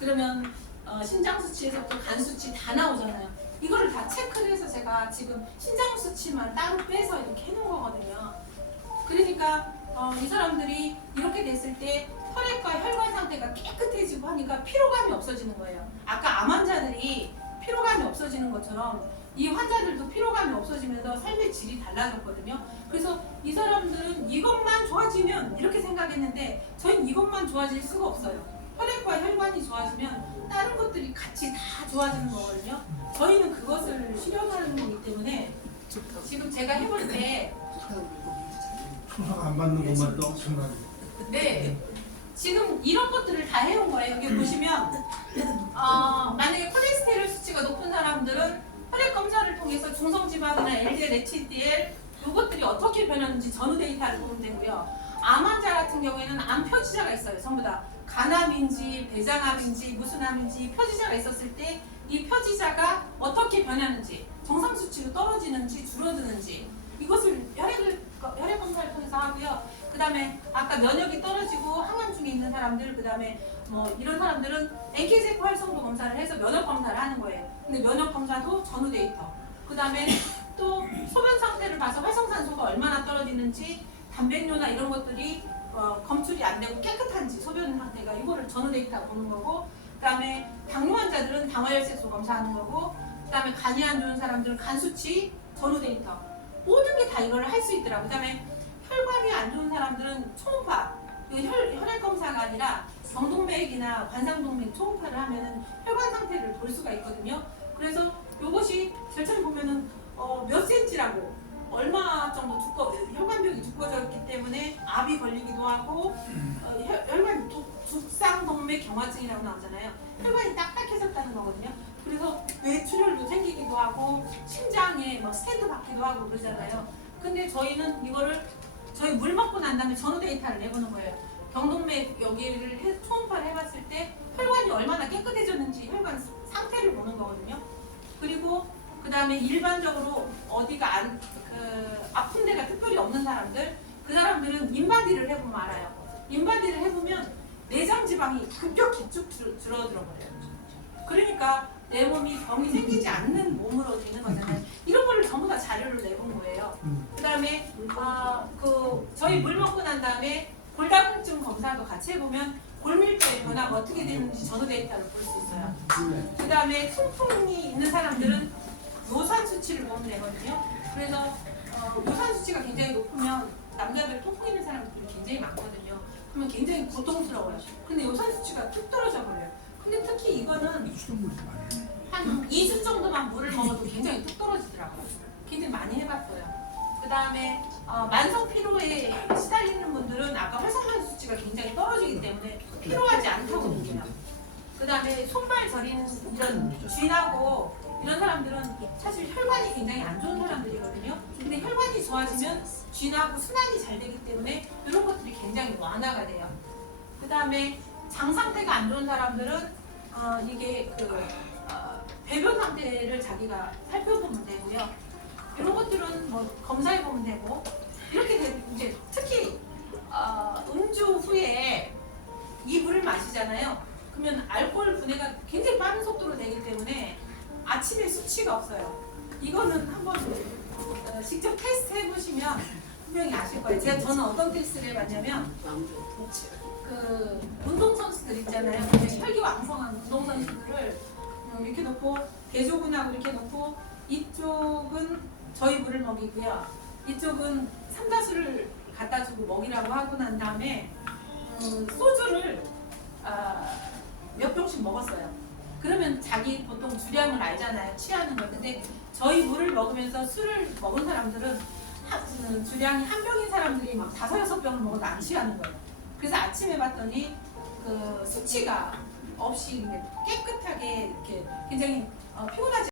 그러면 신장 수치에서부터 간 수치 다 나오잖아요. 이거를 다 체크를 해서 제가 지금 신장 수치만 따로 빼서 이렇게 해놓은 거거든요. 그러니까 이 사람들이 이렇게 됐을 때 혈액과 혈관 상태가 깨끗해지고 하니까 피로감이 없어지는 거예요. 아까 암 환자들이 피로감이 없어지는 것처럼 이 환자들도 피로감이 없어지면서 삶의 질이 달라졌거든요. 그래서 이 사람들은 이것만 좋아지면 이렇게 생각했는데 저희는 이것만 좋아질 수가 없어요. 혈액과 혈관이 좋아지면 다른 것들이 같이 다 좋아지는 거거든요. 저희는 그것을 실현하는 거기 때문에 지금 제가 해볼 때 투석 안 받는 것만 또 엄청나게. 네. 지금 이런 것들을 다 해온 거예요. 여기 보시면 만약에 콜레스테롤 수치가 높은 사람들은 혈액 검사를 통해서 중성지방이나 LDL, HDL 이것들이 어떻게 변하는지 전후 데이터를 보면 되고요. 암 환자 같은 경우에는 암 표지자가 있어요. 전부 다 간암인지 배장암인지 무슨 암인지 표지자가 있었을 때 이 표지자가 어떻게 변하는지 정상 수치로 떨어지는지 줄어드는지 이것을 혈액 검사를 통해서 하고요. 그 다음에 아까 면역이 떨어지고 항암증이 있는 사람들, 그 다음에 뭐 이런 사람들은 NK세포 활성도 검사를 해서 면역 검사를 하는 거예요. 근데 면역 검사도 전후 데이터. 그 다음에 또 소변 상태를 봐서 활성산소가 얼마나 떨어지는지, 단백뇨나 이런 것들이 검출이 안 되고 깨끗한지 소변 상태가 이거를 전후 데이터 보는 거고, 그 다음에 당뇨 환자들은 당화혈색소 검사하는 거고, 그 다음에 간이 안 좋은 사람들은 간 수치, 전후 데이터. 모든 게 다 이걸 할 수 있더라고요. 그 다음에 혈관이 안 좋은 사람들은 초음파, 혈액 검사가 아니라 경동맥이나 관상동맥 초음파를 하면은 혈관 상태를 볼 수가 있거든요. 그래서 이것이 절차를 보면은 몇 센치라고 얼마 정도 혈관벽이 두꺼워졌기 때문에 압이 걸리기도 하고 혈관 죽상동맥 경화증이라고 나오잖아요. 혈관이 딱딱해졌다는 거거든요. 그래서 뇌출혈도 생기기도 하고 심장에 막 스탠드 받기도 하고 그러잖아요. 근데 저희는 이거를 저희 물 먹고 난 다음에 전후 데이터를 내보는 거예요. 경동맥 여기를 초음파를 해봤을 때 혈관이 얼마나 깨끗해졌는지 혈관 상태를 보는 거거든요. 그리고 그 다음에 일반적으로 어디가 아픈 데가 특별히 없는 사람들, 그 사람들은 인바디를 해보면 알아요. 인바디를 해보면 내장 지방이 급격히 쭉 줄어들어 버려요. 그러니까 그러니까 내 몸이 병이 생기지 않는 몸으로 되는 거잖아요. 이런 거를 전부 다 자료를 내본 거예요. 그다음에 저희 물 먹고 난 다음에 골다공증 검사도 같이 해보면 골밀도의 변화가 어떻게 되는지 전후 데이터를 볼 수 있어요. 그다음에 통풍이 있는 사람들은 요산 수치를 보면 되거든요. 그래서 요산 수치가 굉장히 높으면 남자들 통풍 있는 사람들이 굉장히 많거든요. 그러면 굉장히 고통스러워요. 근데 요산 수치가 뚝 떨어져 버려요. 근데 특히 이거는 한 2주 정도만 물을 먹어도 굉장히 뚝 떨어지더라고요. 굉장히 많이 해봤어요. 그 다음에 만성 피로에 시달리는 분들은 아까 활성산 수치가 굉장히 떨어지기 때문에 피로하지 않다고 느껴요. 그 다음에 손발 저리는 이런 쥐나고 이런 사람들은 사실 혈관이 굉장히 안 좋은 사람들이거든요. 근데 혈관이 좋아지면 쥐나고 순환이 잘 되기 때문에 이런 것들이 굉장히 완화가 돼요. 그 다음에 장 상태가 안 좋은 사람들은 이게 배변 상태를 자기가 살펴보면 되고요. 이런 것들은 뭐 검사해 보면 되고 이렇게 이제 특히 음주 후에 이 물을 마시잖아요. 그러면 알코올 분해가 굉장히 빠른 속도로 되기 때문에 아침에 수치가 없어요. 이거는 한번 직접 테스트 해보시면 분명히 아실 거예요. 저는 어떤 테스트를 해봤냐면 운동선수들 있잖아요. 혈기왕성한 운동선수들을 이렇게 놓고 대조군하고 이렇게 놓고 이쪽은 저희 물을 먹이고요. 이쪽은 삼다수를 갖다 주고 먹이라고 하고 난 다음에 소주를 몇 병씩 먹었어요. 그러면 자기 보통 주량을 알잖아요. 취하는 걸. 근데 저희 물을 먹으면서 술을 먹은 사람들은 주량이 한 병인 사람들이 막 5-6병을 먹어도 안 취하는 거예요. 그래서 아침에 봤더니 수치가 없이 깨끗하게 이렇게 굉장히 피곤하지